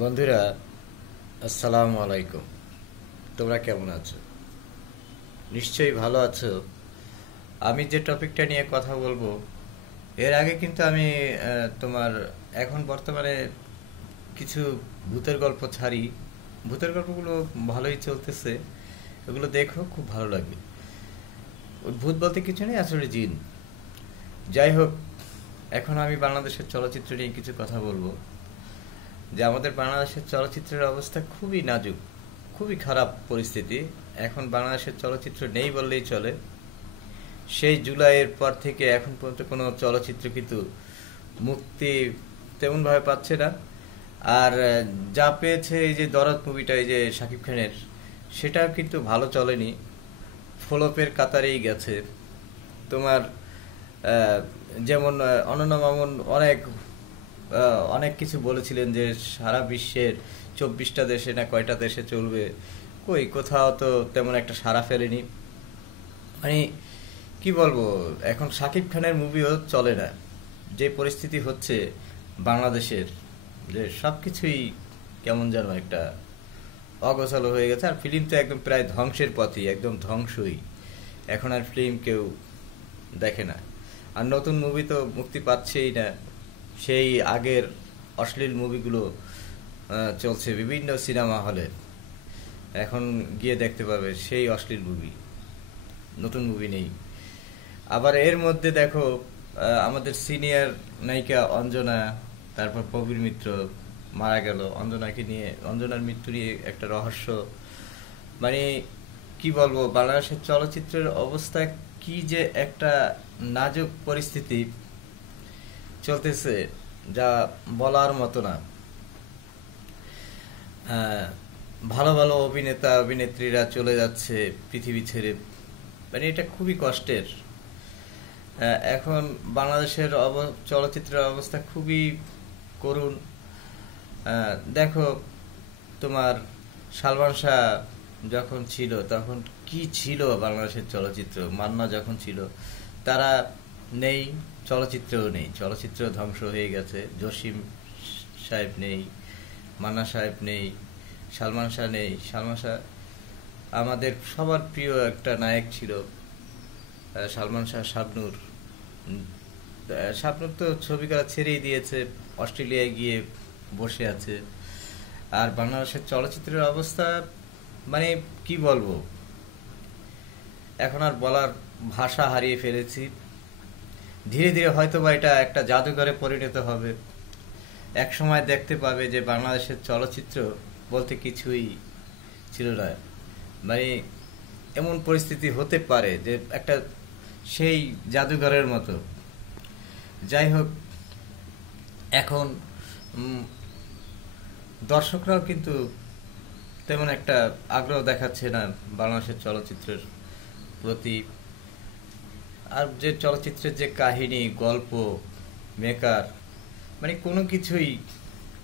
বন্ধুরা, আসসালামু আলাইকুম। তোমরা কেমন আছো? নিশ্চয়ই ভালো আছো। আমি যে টপিকটা নিয়ে কথা বলবো, এর আগে কিন্তু আমি তোমার এখন বর্তমানে কিছু ভূতের গল্প ছাড়ি। ভূতের গল্পগুলো ভালোই চলতেছে, এগুলো দেখো, খুব ভালো লাগবে। ওই ভূত বলতে কিছু নেই, আসলে জিন। যাই হোক, এখন আমি বাংলাদেশের চলচ্চিত্র নিয়ে কিছু কথা বলবো। যে আমাদের বাংলাদেশের চলচ্চিত্রের অবস্থা খুবই নাজুক, খুবই খারাপ পরিস্থিতি। এখন বাংলাদেশের চলচ্চিত্র নেই বললেই চলে। সেই জুলাইয়ের পর থেকে এখন পর্যন্ত কোনো চলচ্চিত্র কিন্তু মুক্তি তেমনভাবে পাচ্ছে না। আর যা পেয়েছে, এই যে দরদ মুভিটা, এই যে শাকিব খানের, সেটাও কিন্তু ভালো চলেনি, ফ্লপের কাতারেই গেছে। তোমার যেমন অনন্য মামুন অনেক অনেক কিছু বলেছিলেন যে সারা বিশ্বের 24টা দেশে না কয়টা দেশে চলবে, কই কোথাও তো তেমন একটা সাড়া ফেলেনি। মানে কি বলবো, এখন শাকিব খানের মুভিও চলে না। যে পরিস্থিতি হচ্ছে বাংলাদেশের, যে সব কিছুই কেমন যেন একটা অগোছালো হয়ে গেছে। আর ফিল্ম তো একদম প্রায় ধ্বংসের পথেই, একদম ধ্বংসই। এখন আর ফিল্ম কেউ দেখে না। আর নতুন মুভি তো মুক্তি পাচ্ছেই না। সেই আগের অশ্লীল মুভিগুলো চলছে বিভিন্ন সিনেমা হলে। এখন গিয়ে দেখতে পাবে সেই অশ্লীল মুভি, নতুন মুভি নেই। আবার এর মধ্যে দেখো, আমাদের সিনিয়র নায়িকা অঞ্জনা, তারপর প্রবীর মিত্র মারা গেল। অঞ্জনাকে নিয়ে, অঞ্জনার মৃত্যু নিয়ে একটা রহস্য। মানে কি বলবো, বাংলাদেশের চলচ্চিত্রের অবস্থা কি যে একটা নাজুক পরিস্থিতি চলতেছে, যা বলার মতো না। আহ, ভালো ভালো অভিনেতা অভিনেত্রীরা চলে যাচ্ছে পৃথিবী ছেড়ে। মানে এটা খুবই কষ্টের। এখন বাংলাদেশের চলচ্চিত্রের অবস্থা খুবই করুণ। দেখো, তোমার সালমান শাহ যখন ছিল তখন কি ছিল বাংলাদেশের চলচ্চিত্র। মান্না যখন ছিল, তারা নেই, চলচ্চিত্রও নেই, চলচ্চিত্র ধ্বংস হয়ে গেছে। জসিম সাহেব নেই, মান্না সাহেব নেই, সালমান শাহ নেই। সালমান শাহ আমাদের সবার প্রিয় একটা নায়ক ছিল। সালমান শাহ, শাবনূর। শাবনূর তো ছবি করা ছেড়েই দিয়েছে, অস্ট্রেলিয়ায় গিয়ে বসে আছে। আর বাংলাদেশের চলচ্চিত্রের অবস্থা, মানে কি বলবো, এখন আর বলার ভাষা হারিয়ে ফেলেছি। ধীরে ধীরে হয়তো বা এটা একটা জাদুঘরে পরিণত হবে। এক সময় দেখতে পাবে যে বাংলাদেশের চলচ্চিত্র বলতে কিছুই ছিল না। মানে এমন পরিস্থিতি হতে পারে যে একটা সেই জাদুঘরের মতো। যাই হোক, এখন দর্শকরাও কিন্তু তেমন একটা আগ্রহ দেখাচ্ছে না বাংলাদেশের চলচ্চিত্রের প্রতি। আর যে চলচ্চিত্রের যে কাহিনী, গল্প, মেকার, মানে কোনো কিছুই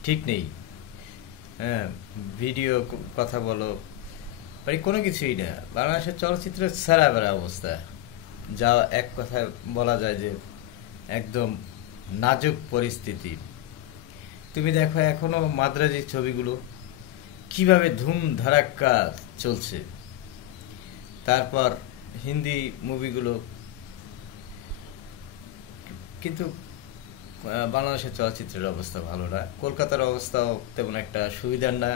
ঠিক নেই। হ্যাঁ, ভিডিও কথা বলো, মানে কোনো কিছুই না। বাংলাদেশের চলচ্চিত্রের সারা বেড়া অবস্থা, যা এক কথায় বলা যায় যে একদম নাজুক পরিস্থিতি। তুমি দেখো এখনো মাদ্রাজি ছবিগুলো কিভাবে ধুম ধারাক্কা চলছে। তারপর হিন্দি মুভিগুলো, কিন্তু বাংলাদেশের চলচ্চিত্রের অবস্থা ভালো না। কলকাতার অবস্থাও তেমন একটা সুবিধার না।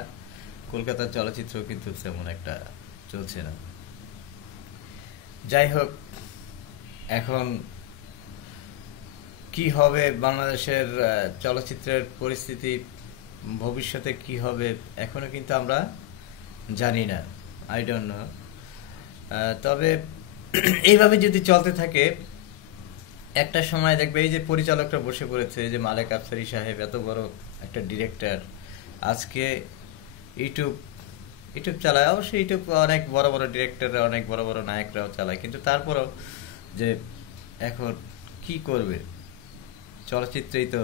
কলকাতার চলচ্চিত্র কিন্তু তেমন একটা চলছে না। যাই হোক, এখন কি হবে বাংলাদেশের চলচ্চিত্রের পরিস্থিতি, ভবিষ্যতে কি হবে, এখনো কিন্তু আমরা জানি না। I don't know. তবে এইভাবে যদি চলতে থাকে, একটা সময় দেখবে এই যে পরিচালকরা বসে পড়েছে, যে মালেক আফসারি সাহেব, এত বড় একটা ডিরেক্টর, আজকে ইউটিউব ইউটিউব চালায়। অবশ্যই ইউটিউব অনেক বড় বড় ডিরেক্টররা, অনেক বড় বড় নায়করাও চালায়, কিন্তু তারপরও যে এখন কি করবে, চলচ্চিত্রেই তো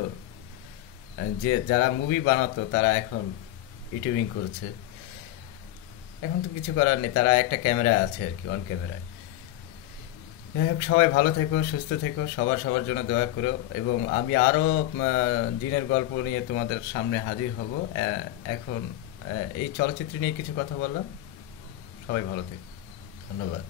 যে যারা মুভি বানাতো তারা এখন ইউটিউবিং করছে। এখন তো কিছু করার নেই, তারা একটা ক্যামেরা আছে আর কি, অন ক্যামেরায়। যাই হোক, সবাই ভালো থেকো, সুস্থ থেকো, সবার সবার জন্য দোয়া করো, এবং আমি আরও জিনের গল্প নিয়ে তোমাদের সামনে হাজির হব। এখন এই চলচ্চিত্র নিয়ে কিছু কথা বললাম। সবাই ভালো থেকো। ধন্যবাদ।